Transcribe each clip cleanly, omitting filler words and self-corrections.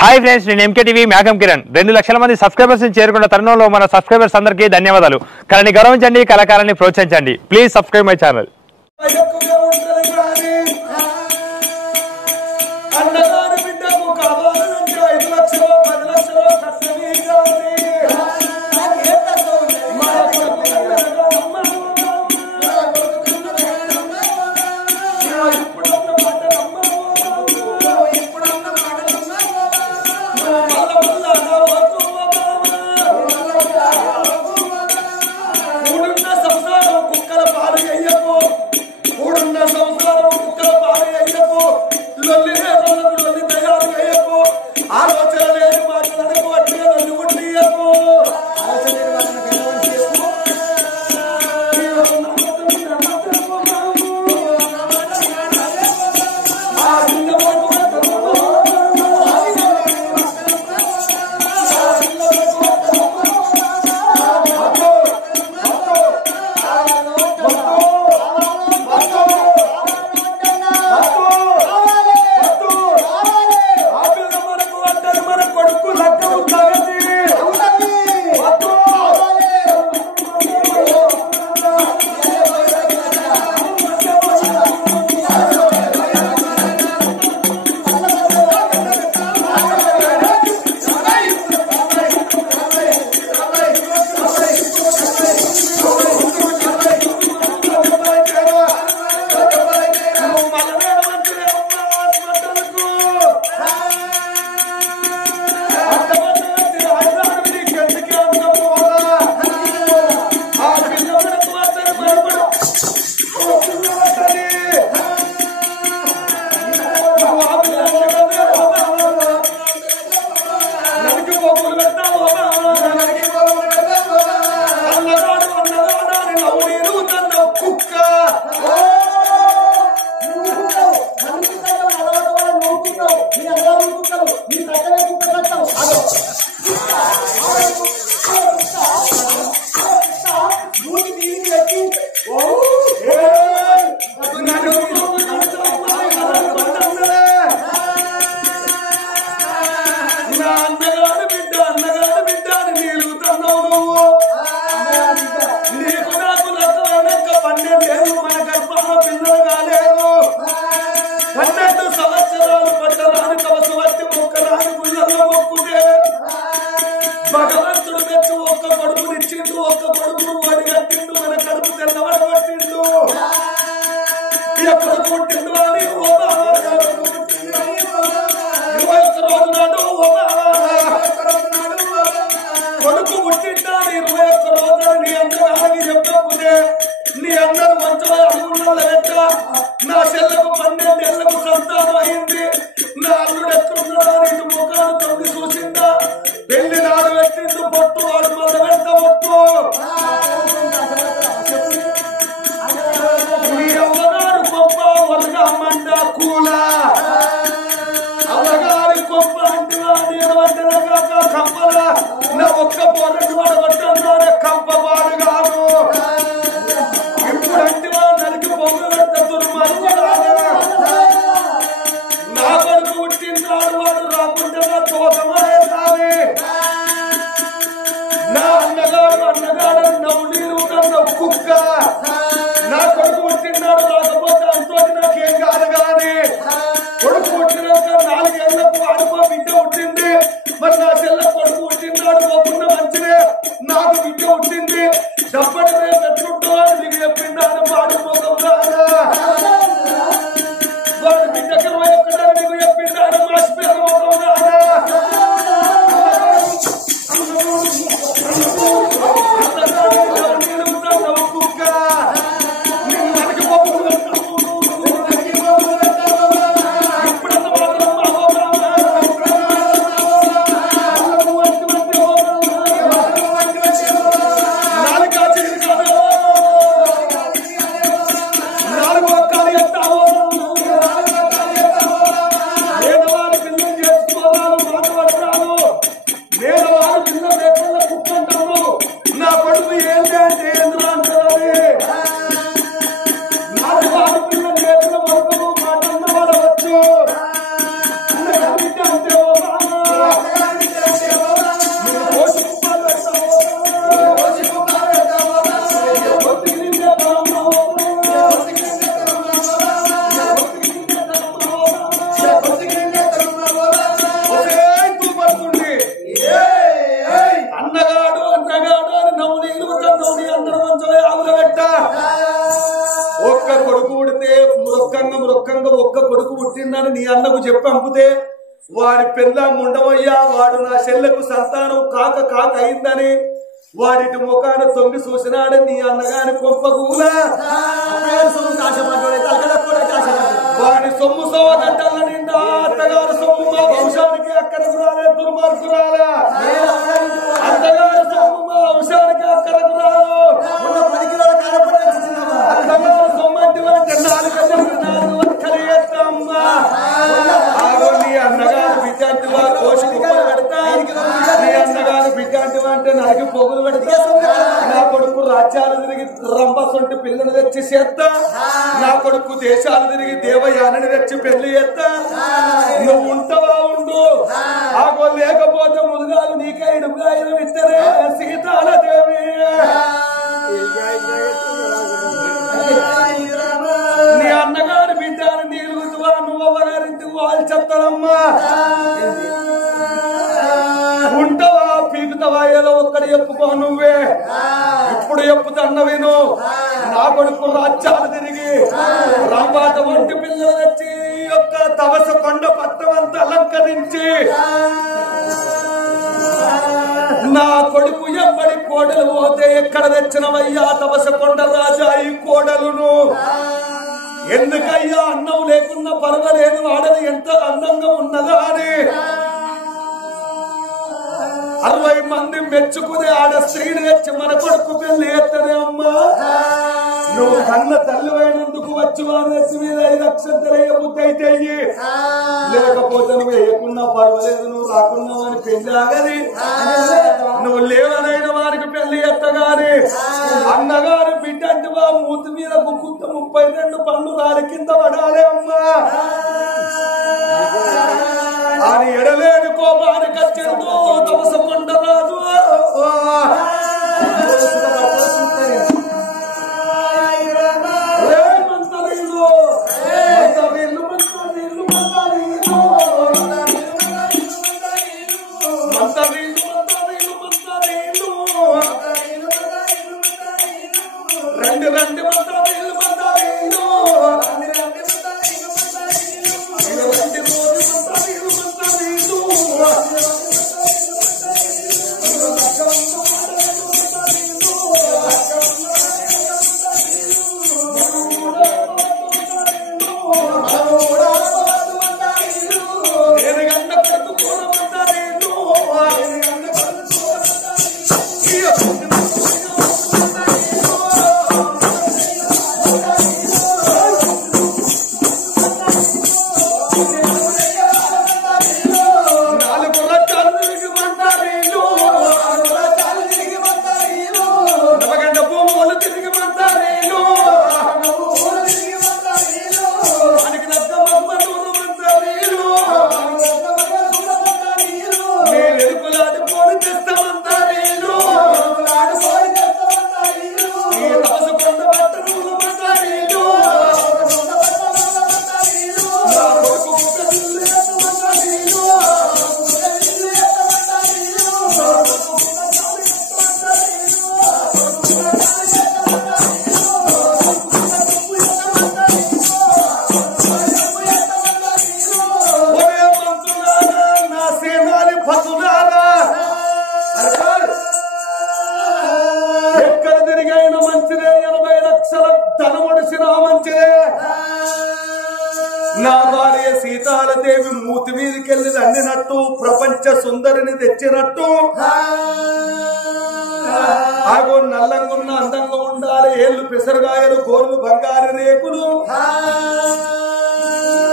Hi friends, నేను MKTV మేఘం కిరణ్. 2 లక్షల మంది సబ్స్క్రైబర్స్ చేరుకున్న తరుణంలో మన సబ్స్క్రైబర్స్ అందరికీ ధన్యవాదాలు. కళని గౌరవించండి, కళాకారాన్ని ప్రోత్సహించండి. Please subscribe my channel. ఒక్క పోరెడ్డి వాడు కొట్టన్నారు వచ్చిందని నీ అన్నకు చెప్పి పంపితే వాడి పెళ్ళాం ఉండవయ్యా, వాడు నా చెల్లెకు సంతానం కాక అయిందని వాడిటి ముఖాన తొంగి చూసినాడని నీ అన్నగాని కొంపకూలా వాడి సొమ్ము సోవగంటల నిండా అత్తగారు సొమ్ము మా వంశానికి అక్కడకు రాలే, దుర్మార్గురాలా అత్తగారు సొమ్ము మా వంశానికి అక్కడకు రాదు. అత్తగారు సొమ్ము అంటే 4 వక్కలు చేస్తామ్మా. నీ అన్నగారు విద్యార్థివా కోసి కుప్పలు పెడతా, నీ అన్నగారు విద్యార్థివా అంటే నాకు పొగులు పెడతా. నా కొడుకు రాజ్యాలు తిరిగి రంబసొంటి పిల్లలు తెచ్చి చేస్తా, నా కొడుకు దేశాలు తిరిగి దేవయానని తెచ్చి పెళ్లి చేస్తా. నువ్వు ఉంటావా ఉండు, ఆగో లేకపోతే ముదుగాలు నీకే ఇడుగాయన ఇద్దరే సీతాలదేవి. నీ అన్నగారు బిడ్డని నీలుగుతువా, నువ్వు అవ్వగారింటికి వాళ్ళు చెప్తానమ్మా. ఉంటావా పీకుతావా, ఏదో ఒక్కడి చెప్పుకో నువ్వే. ఇప్పుడు చెప్పుతన్న విను, నా కొడుకు రాజ్యాలు తిరిగి రాంబాట ఒంటి పిల్లలు తెచ్చి యొక్క తవస కొండ పట్టం అంతా అలంకరించి నా కొడుకు ఎవ్వడి కోడలు పోతే ఎక్కడ తెచ్చినవయ్యా తవస కొండ రాజా ఈ కోడలును? ఎందుకయ్యా అన్నం లేకున్నా పర్వాలేదు, ఆడది ఎంత అందంగా ఉన్నదా అని 60 మంది మెచ్చుకునే ఆడ స్త్రీని తెచ్చి మన కొడుకు పెళ్లి ఎత్తనే అమ్మా. నువ్వు కన్న తల్లివైనందుకు వచ్చి వారు తెచ్చి మీద 5 లక్షలు తెలియబుద్ధి అయితే లేకపోతే నువ్వు వేయకున్నా పర్వాలేదు, నువ్వు రాకున్నా అని పెళ్లి ఆగది. నువ్వు లేవనైన వారికి పెళ్లి ఎత్తగాని అన్నగారు బిడ్డ అంటే వా మూతి మీద గుక్కుంత 32 పన్ను రాలి కింద పడాలి అమ్మా అని ఎడలేని కోపానికి వచ్చిందో తమసకొండ రాజు. నా భార్య సీతాలదేవి మూతి మీదకెళ్ళి అన్నినట్టు ప్రపంచ సుందరిని తెచ్చినట్టు ఆగో నల్లంగున్న అందంగా ఉండాలి, ఏళ్ళు పెసరగాయలు గోర్లు బంగారు రేకులు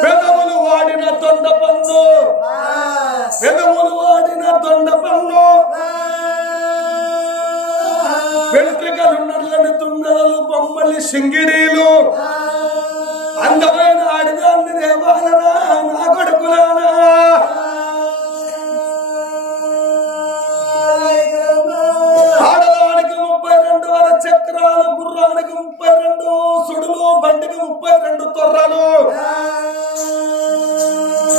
పెదవులు వాడిన దొండ పన్ను, పెదవులు వాడిన దొండ పన్ను, వెంట్రుకలు నల్లని తుంగలు బొమ్మలి సింగిడీలు, అందమైన ఆడిదాన్ని దేవాలనా నా కొడుకులానా. ఆడదానికి 32 వర చక్రాలు, గుర్రానికి 32 సుడులు, బండికి 32 తొర్రలు.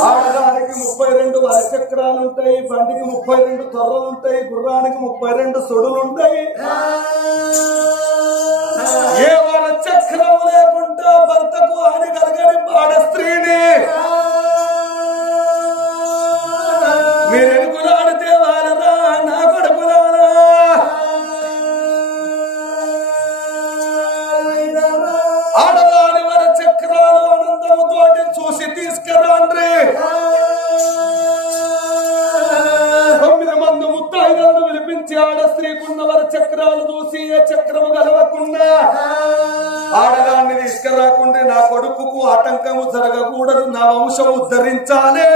ఆడదానికి 32 వర చక్రాలు ఉంటాయి, బండికి 32 తొర్రలు ఉంటాయి, గుర్రానికి 32 సుడులు ఉంటాయి. ఏ వర చక్రం లేకుండా భర్తకు హాని కలగని ఆడ స్త్రీని ఆడ స్త్రీకున్న వర చక్రాలు చూసి ఏ చక్రము గలవకుండా ఆడదాన్ని తీసుకురాకుండా నా కొడుకుకు ఆటంకము జరగకూడదు, నా వంశం ఉద్ధరించాలి.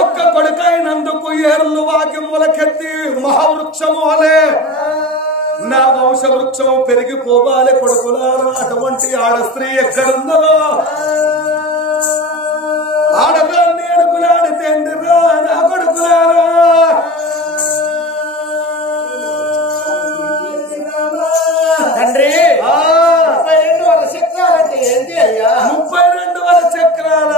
ఒక్క కొడుకైనందుకు ఏర్లు వాకి మొలకెత్తి మహావృక్షము అలే నా వంశ వృక్షం పెరిగిపోవాలి. కొడుకులారా అటువంటి ఆడ స్త్రీ ఎక్కడుందో ఆడదాన్ని అడుగులాడితే నా కొడుకులారా తండ్రి 32 వర చక్రాలంటే ఏంటి అయ్యా? 32 వర చక్రాల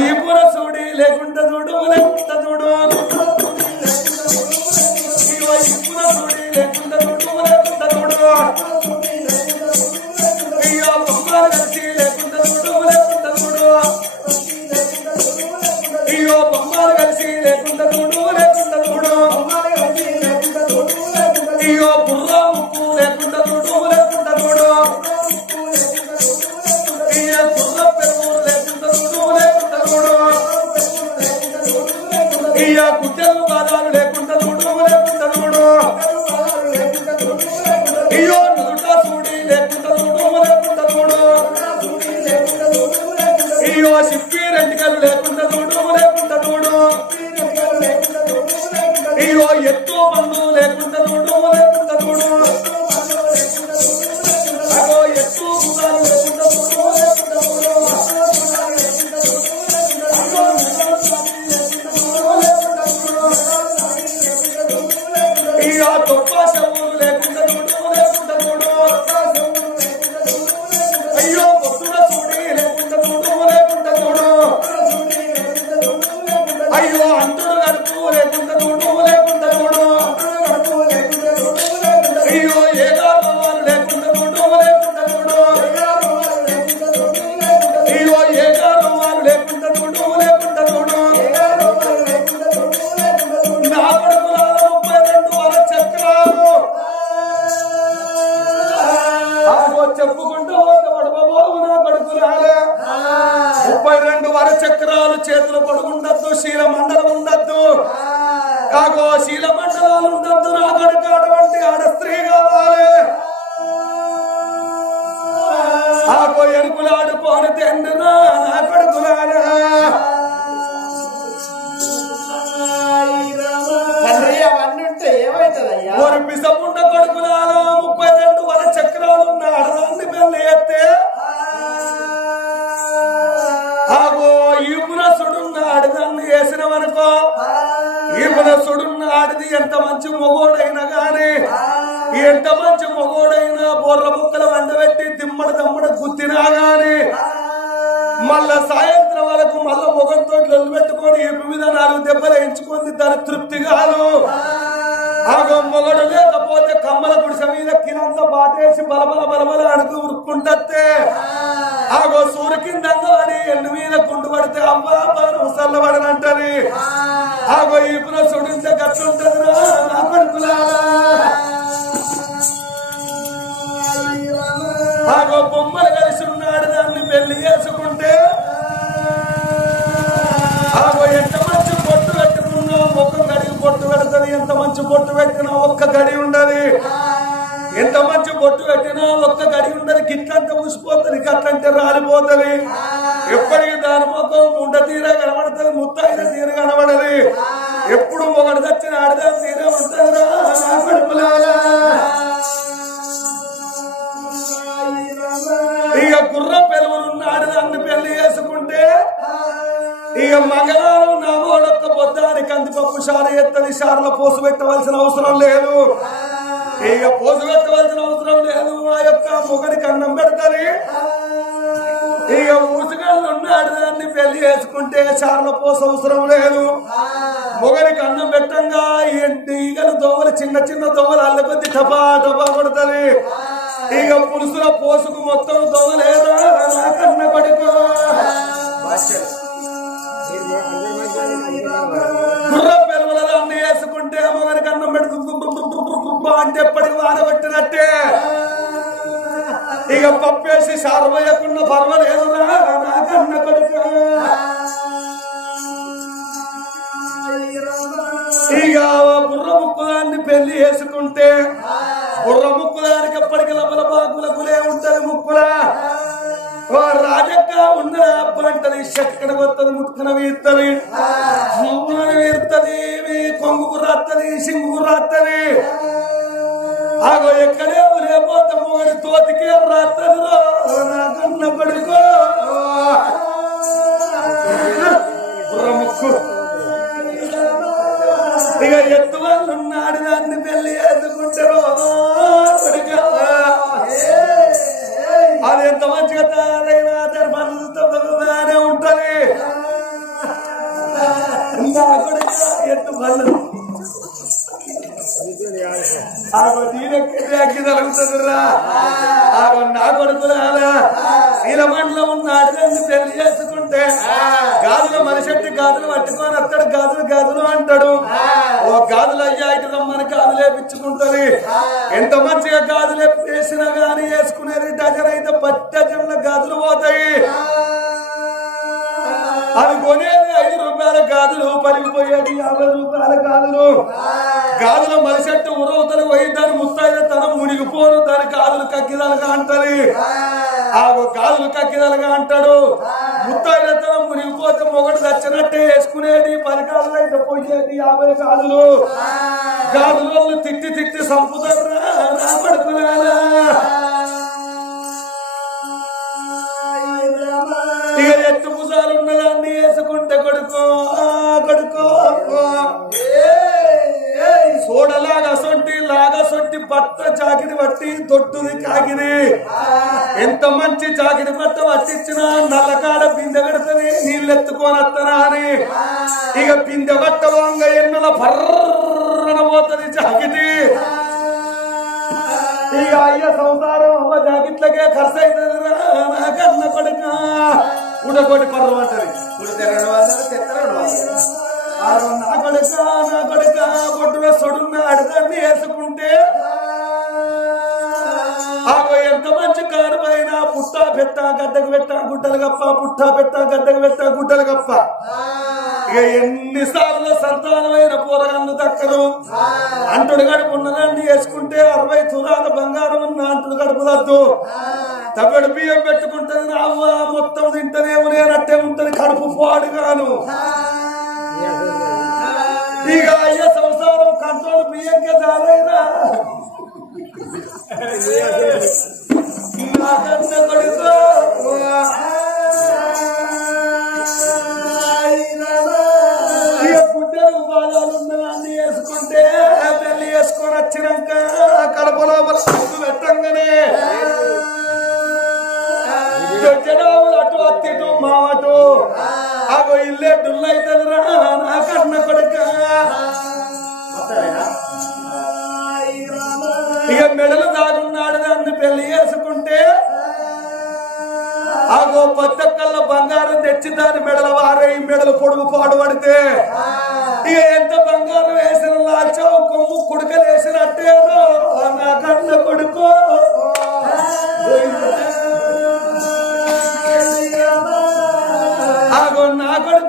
ఈ పురసుడి లేకుండా చూడు లేకుండా చూడు ఈ పురసుడి లేకుండా చూడు లేకుండా చూడు అయ్యో బొమ్మలు కలిసి లేకుండా చూడు లేకుండా చూడు అయ్యో బొమ్మలు కలిసి లేకుండా చూడు లేకుండా చూడు అయ్యో బుర్ర ముక్కు లేకుండా చూడు లేకుండా చూడు అయ్యో బుర్ర పెరుగు లేకుండా చూడు లేకుండా చూడు అయ్యో గుడ్డలు బాధాలు లేకుండా చూడు లేకుండా చూడు అయ్యో నుదుట చూడి లేకుండా చూడు లేకుండా చూడు అయ్యో సిప్పి రెంటికలు లేకుండా చూడు లేకుండా చూడు అయ్యో ఎత్తు పన్ను లేకుండా చూడు లేకుండా చూడు అగో ఎత్తు గుణాలు లేకుండా చూడు లేకుండా చూడు అయ్యో తొప్ప చెవులు లేకుండా చూడు లేకుండా చూడు అయ్యో పొట్టున చూడి లేకుండా చూడు లేకుండా చూడు అయ్యో అంతుడు గడుపు లేకుండా చూడు లేకుండా చూడు అయ్యో ఏగాలు లేకుండా చూడు లేకుండా చూడు అయ్యో ఏగాలు లేకుండా చూడు లేకుండా చూడు నా కొడుకులారా 32 వర చక్రాలు చెప్పుకుంటూ పడబోవు నా కొడుకులారా 32 వర చక్రాలు చేతులు పడుకుండద్దు, శీల మండలం ఉండద్దు, కాకో శీల మండలాలు ఉండద్దు. నా కొడుకు అటువంటి ఆడ స్త్రీ కావాలి. ఆకో ఎరుకులాడుకోని తెండునా నా కొడుకులారా తండ్రి అవన్నీ ఉంటే ఏమైతుందయ్యా? ఒక పిసపుండ కొడుకులారా 32 వర చక్రాలు ఉన్న ఆడదాన్ని పెళ్లి ఎత్తే ఆగో ఈ పునసుడున్న ఆడదాన్ని వేసినవనుకో ఈ పునసుడున్న ఆడిది ఎంత మంచి మొగోడైనా గాని ఎంత మంచి మొగోడైనా బోర్ల ముక్కలు వండబెట్టి దిమ్మడ దమ్మడ గుద్దినా గాని మళ్ళా సాయంత్రం వరకు మళ్ళా మొగంతో పెట్టుకొని ఏపి మీద 4 దెబ్బలు ఎంచుకుంది దాని తృప్తి కాదు. ఆగో మొగడు లేకపోతే కమ్మల గుడిసె మీద కిలంతా బాటేసి బలబల బలబల అడుగు ఉరుక్కుంటే ఆగో సూర్య కిందంగా అని ఎండు మీద గుండు పడితే అవ్వా పాను చల్లబడనంటది. ఆగో ఈ పునసుడింటే గట్లుంటది నా కొడుకులారా. ఆగో బొమ్మలు కలిసి ఉన్నాడు దాన్ని పెళ్లి చేసుకుంటే ఆగో ఎంత మంచి పొట్టు పెట్టుకున్నావు ముఖం గడికి పొట్టు పెడుతుంది, ఎంత మంచి పొట్టు పెట్టినా ఒక్క గడి ఉండదు, ఎంత మంచి పొట్టు పెట్టినా ఒక్క గడి ఉండదు. గిట్లంటే ఊసిపోతుంది, గట్లంటే రాలిపోతుంది. ఎప్పటికీ దాని ముఖం ముండ తీర కనబడుతుంది, ముత్తైన తీర కనబడదు. ఎప్పుడు ఒకటి తెచ్చిన ఆడదాని తీర ఉంటుందిరా నా కొడుకులారా. ఇక గుర్ర పెరుగులున్న ఆడదాన్ని పెళ్లి చేసుకుంటే ఇక మంగళవారం నా ఓడొక్క పొద్దాని కందిపప్పు షారు ఎత్తని షారులో పోసు పెట్టవలసిన అవసరం లేదు, ఇక పోసు పెట్టవలసిన అవసరం లేదు. ఆ యొక్క మొగడికి అన్నం పెడతారు. ఇక ఊసుగాళ్ళు ఉన్నాడు దాన్ని పెళ్లి చేసుకుంటే షారులో పోసు అవసరం లేదు. మొగడికి అన్నం పెట్టంగా ఈగలు దోవలు చిన్న చిన్న దోవలు అల్ల కొద్ది టపా టపా కొడతారు. ఇక పులుసుల పోసుకు మొత్తం దోవలేదా నా కన్న కొడుకు. గుర్ర పెరుగులలో అన్ని వేసుకుంటే మొగడికి అన్నం పెడుతుంది అంటే ఎప్పటికి వాడబట్టినట్టే. ఇక పప్పేసి సారవేయకుండా పర్వాలేదురా నా కన్న కొడుకు. ఇక బుర్ర ముక్కుదాన్ని పెళ్లి చేసుకుంటే బుర్ర ముక్కుదానికి ఎప్పటికి లోపల బాకులకులే ఉంటది ముక్కులా రాజక్క ఉన్నది అబ్బ అంటది చెక్కన కొత్తది ముట్టుకున వీరుతుంది ముగ్గులను వీరుతుంది కొంగుకు రాత్తది సింగుకు రాత్తది ఆగో ఎక్కడే లేకపోతే మొగడి తోతికే రాత్తది నా కన్న కొడుకో బుర్ర ముక్కు ఇక ఎత్తు వాళ్ళు ఉన్నాడు దాన్ని పెళ్లి చేసుకుంటారు అది ఎంత మంచిగా తయారైనా దాని పనులతో బాగానే ఉంటది నా కొడుకు ఎత్తు పనులు దీనికి తలుగుతుందిరా నా కొడుకు శీలమండలో ఉన్నాడు దాన్ని పెళ్లి చేసుకుంటే గాజులు మనిషెట్టి గాజులు పట్టుకొని వస్తాడు గాజులు అంటాడు ఓ గాజులు అయ్యా ఇటు రమ్మని గాజులు వేపించుకుంటది ఎంత మంచిగా గాజులు వేసినా గానీ వేసుకునేది డజన్ అయితే 10 డజన్ల గాజులు పోతాయి అవి కొనేది 5 రూపాయల గాజులు పలిగిపోయేది 50 రూపాయల గాజులు మనిషెట్టు ఉరవతలు పోయి దాని ముస్తాయిన తనం మునిగిపోను దాని గాజులు కక్కిదలుగా అంటది ఆ గాజులు కక్కిదలుగా అంటాడు ముస్తాయిన తనం మునిగిపోతే మొగడు దచ్చినట్టే వేసుకునేది 10 గాజులు అయితే పోయేది 50 గాజులు తిట్టి సంపుతారు నా పడుకున్నారా ఇక ఎత్తు భుజాలు ఉన్నదాన్ని వేసుకుంటే కొడుకో సోడలాగా సొంటి బట్ట చాకిరి పట్టి తొట్టుది కాకిరి ఎంత మంచి చాకిరి బట్ట పట్టించినా నల్లకాడ బిందె పెడుతుంది నీళ్ళెత్తుకొని వస్తానా అని ఇక బిందె బట్ట వంగ ఎన్నుల పర్రన పోతుంది చాకిరి ఇక అయ్య సంసారం అవ్వ జాకెట్లకే ఖర్చు అవుతుంది నాకన్న కొడుక ఉడకొట్టి పర్వం అంటది నా కొడుక బొట్టున సొడున్నాడు దాన్ని వేసుకుంటే ఎంత మంచి కారు పైన పుట్టా పెట్ట గడ్డకు పెట్ట గుడ్డలు గప్ప పుట్టా పెట్ట గడ్డకు పెట్ట గుడ్డలు గప్ప ఇక ఎన్నిసార్లు సంతానమైన పూరగాళ్ళు దక్కరు అంటుడు గడుపు ఉన్నదాన్ని వేసుకుంటే 60 తులాల బంగారం ఉన్న అంటుడు గడుపు దద్దు తవ్వడు బియ్యం పెట్టుకుంటది అవ్వ మొత్తం తింటనే నేనట్టే ఉంటది కడుపు పాడుగాను ఇక అయ్యే సంసారం కంట్రోల్ బియ్యంకే చాలైనా నాకన్న కొడుకో గుడ్డలు బాధాలు ఉన్నదాన్ని వేసుకుంటే పెళ్లి వేసుకొని వచ్చినాక కడప లోపల పెట్టంగానే అటు అత్తిటు మావటు అగో ఇల్లే డుల్లైతుందిరా నాకన్న కొడుక ఇక మెడలు దాగున్నాడు దాన్ని పెళ్లి చేసుకుంటే ఆగో పచ్చక్కల్ల బంగారం తెచ్చి దాని మెడల వారై మెడలు పొడుగు పాడు పడితే ఇక ఎంత బంగారం వేసిన లాచావు కొమ్ము కుడుకలు వేసినట్టేదో నా కన్న కొడుకో ఆగో నా కొడుకు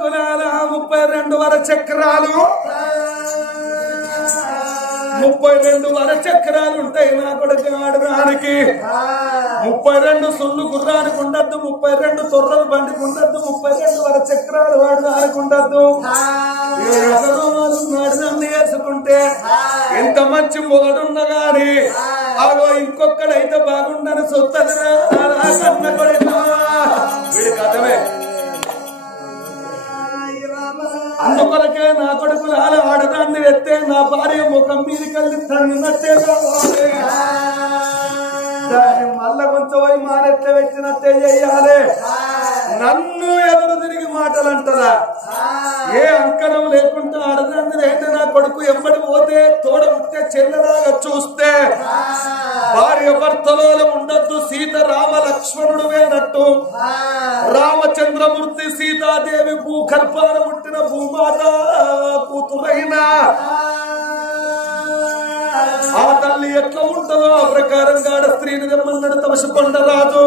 32 వర చక్రాలు 32 వర చక్రాలు ఉంటాయి నా కొడుకు ఆడడానికి 32 సుళ్ళు గుర్రానికి ఉండద్దు 32 తొర్రలు బండికి ఉండద్దు 32 వర చక్రాలు వాడడానికి ఉండద్దు నాడుదాన్ని వేసుకుంటే ఎంత మంచి మొగడున్నా గాని ఆగో ఇంకొక్కడైతే బాగుండని సొత్తదిరా కన్న కొడుకు వీడి కథమే అందుకొరకే నా కొడుకు ఆడదాన్ని ఎత్తే నా భార్య ముఖం మీదకెళ్ళి తన్నినట్టే కావాలి దాన్ని మల్ల కొంచెం పోయి మానెట్లే వచ్చినట్టే చెయ్యాలి నన్ను ఎదురు తిరిగి మాటలు అంటారా ఏ అంకణం లేకుండా ఆడదాన్ని ఏంటి నా కొడుకు ఎంబడి పోతే తోడ పుట్టే చెల్లెలాగా చూస్తే భార్య భర్తలో ఉండద్దు సీత రామ లక్ష్మణుడు వేనట్టు రామచంద్రమూర్తి సీతాదేవి భూగర్భాన పుట్టిన భూమాత కూతురైనా ఆ తల్లి ఎట్లా ఉంటుందో ఆ ప్రకారంగా స్త్రీని తెమ్మన్నాడు తమసికొండరాజు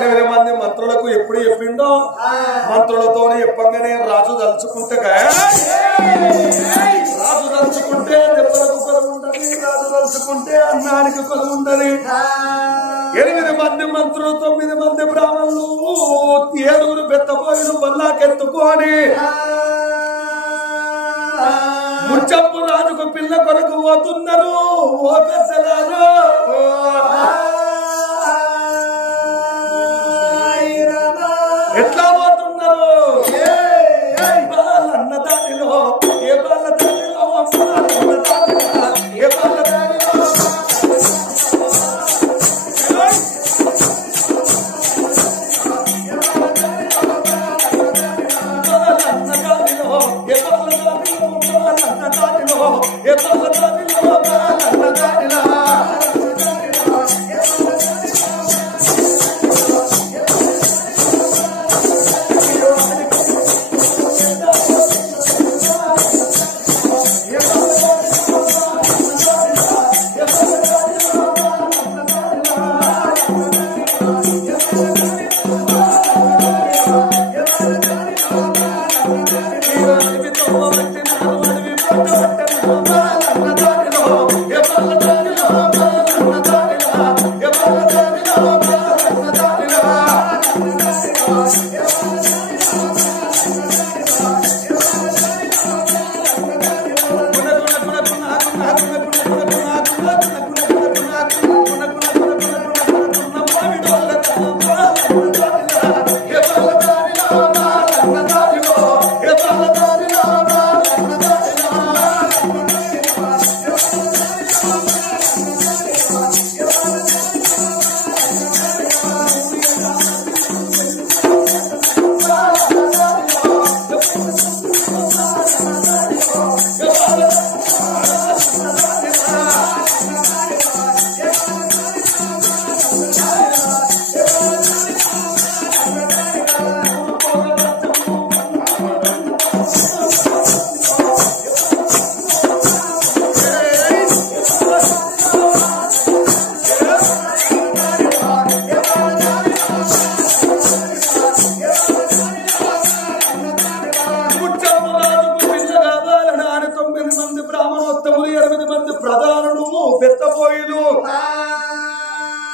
8 మంది మంత్రులకు ఎప్పుడు చెప్పిండో మంత్రులతోనే చెప్పంగానే రాజు తలుచుకుంటే రాజు ఉంటే అన్నానికి కొలు ఉండదు. 8 మంది మంత్రులు 9 మంది బ్రాహ్మణులు 7 పెద్దపోయిలు బల్లాకెత్తుకొని ముచ్చంపు రాజుకు పిల్ల కొరకు పోతున్నారు. ఓ పెద్దలారు ఎట్లా పోతున్నారు? అన్న దానిలో ఏ బాల దానిలో ఏ బాల దానిలో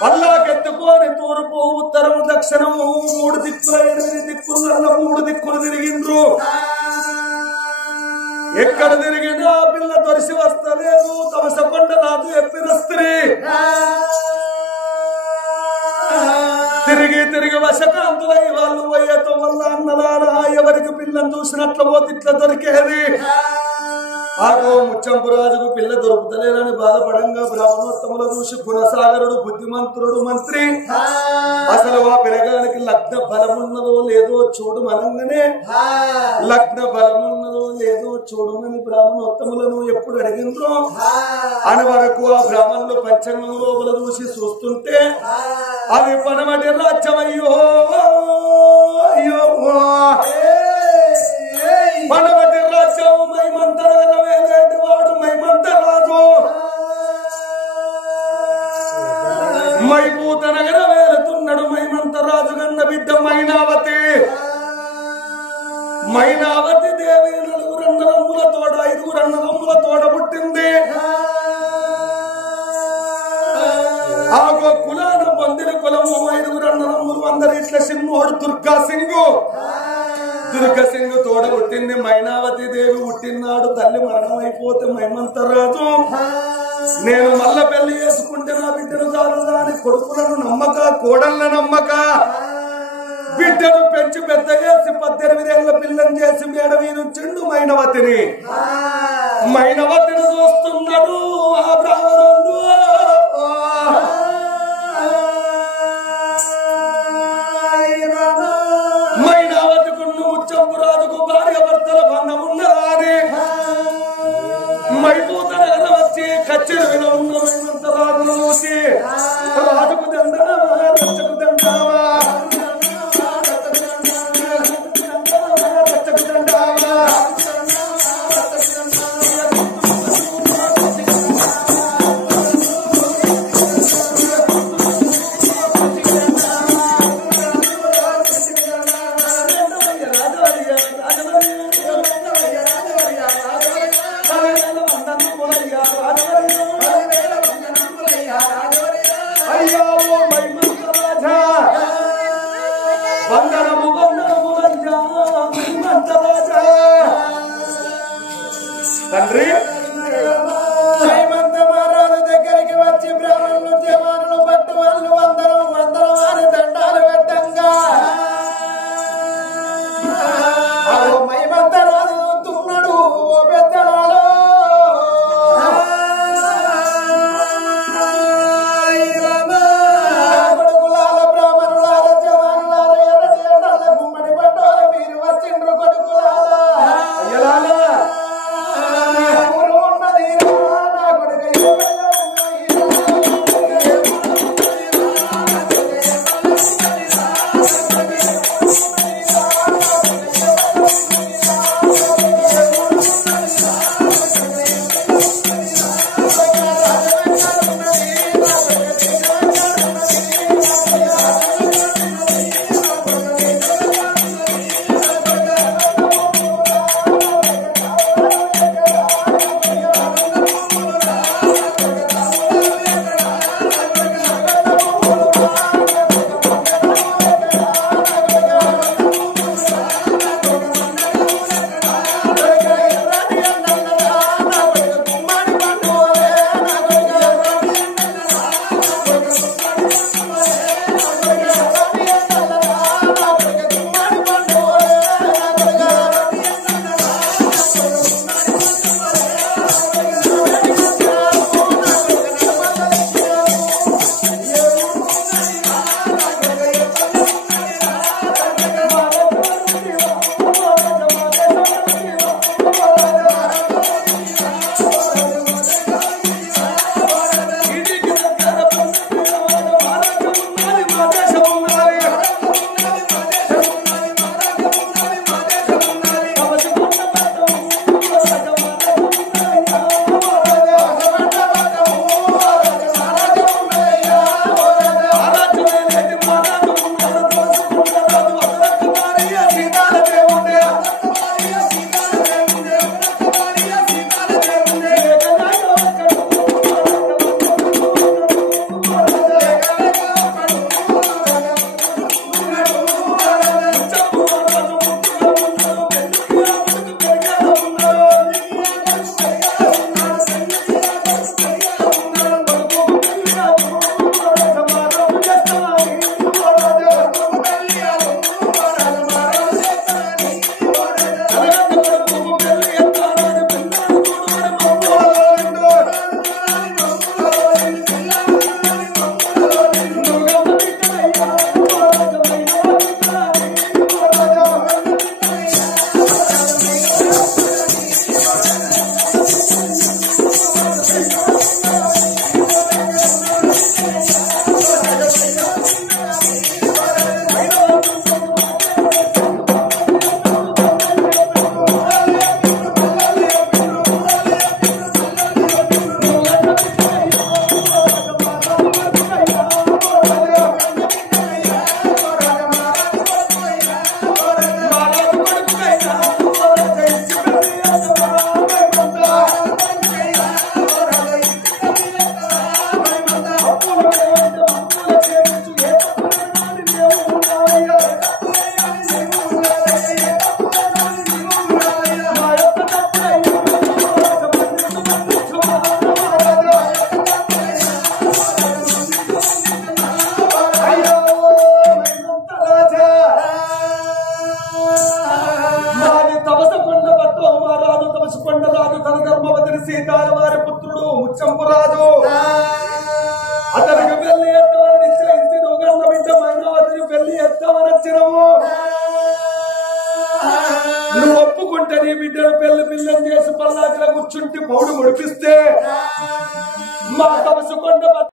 పల్లాకెత్తుకొని తూర్పు ఉత్తరం దక్షిణము 3 దిక్కుల 8 దిక్కులలో 3 దిక్కులు తిరిగిండ్రు. ఎక్కడ తిరిగినా పిల్ల దొరిసి వస్తలేదు. తమసకొండ రాజు ఎప్పిన స్త్రీ తిరిగి వశకాంతులై వాళ్ళు పోయేతో వల్ల అన్నలారా ఎవరికి పిల్లని చూసినట్లు పోతే ఇట్లా దొరికేది. ఆగో ముచ్చంపు రాజుకు పిల్ల దొరుకుతలేదని బాధపడంగా బ్రాహ్మణోత్తముల చూసి గుణసాగరుడు బుద్ధిమంతుడు మంత్రి అసలు ఆ పిల్లగానికి లగ్న బలమున్నదో లేదో చూడమనగానే లగ్న బలమున్నదో లేదో చూడమని బ్రాహ్మణోత్తములను ఎప్పుడు అడిగిండ్రో అని వరకు ఆ బ్రాహ్మణులు పంచాంగం లోపల చూసి చూస్తుంటే అది పనమటి రాజ్యమయ్యో అయ్యో పనమటి రాజ్యం మైమంతరగలవేలేటి వాడు మైమంత రాజు మైభూత నగర వేలుతున్నాడు మైమంత రాజు గన్న బిడ్డ మైనావతి దేవి 4 అన్నదమ్ముల తోడ 5 అన్నదమ్ముల తోడ పుట్టింది. ఆగో కులాన పొందిన కులము 5 అన్నదమ్ములు అందరు ఇట్లా సింహుడు దుర్గా సింగు తోడ పుట్టింది. మైనావతి దేవి పుట్టినాడు తల్లి మరణం అయిపోతే మైమంత రాజు నేను మళ్ళా పెళ్లి చేసుకుంటే నా బిడ్డను చాలు దాని కొడుకులను నమ్మక కోడళ్ళ నమ్మక బిడ్డను పెంచి పెద్ద చేసి 18 ఏళ్ల పిల్లని చేసి మేడ మీనుంచిండు మైనవతిని చూస్తున్నాడు ఆ బ్రాహ్మణుడు. మైనావతికున్ను ముచ్చంపు రాజుకు భార్య భర్తల బంధం ఉన్నదాని మైభూత నగర వచ్చి కచ్చెల మీద ఉన్న మైమంత రాజును చూసి రాజుకు దండావా రచ్చకు దండావా రచ్చకు దండావా తండ్రి హైమంత మహారాజు దగ్గరికి వచ్చి బ్రాహ్మణులు జవానులు పట్టు వాళ్ళు వందల వారి దండాలు పెట్టంగా మైమంత రాజు చూస్తున్నాడు ఓ పెద్దరాలు కొడుకులాల బ్రాహ్మణులాల జవానులాల ఎర్రటి ఎండల గుమ్మడి పట్టాల మీరు వచ్చిండ్రు కొడుకులాల ఊరు ఉన్నది నా కొడుకు సీతాల వారి పుత్రుడు ముచ్చంపు రాజు అతనికి పెళ్లి ఎత్తామని నిశ్చయించి నువ్వు బిడ్డ మైనావతిని పెళ్లి ఎత్తామని వచ్చినము. నువ్వు ఒప్పుకుంటే నీ బిడ్డను పెళ్లి పిల్లని చేసి పల్లాకిల కూర్చుంటే పౌడు ముడిపిస్తే మా తమసు కొండ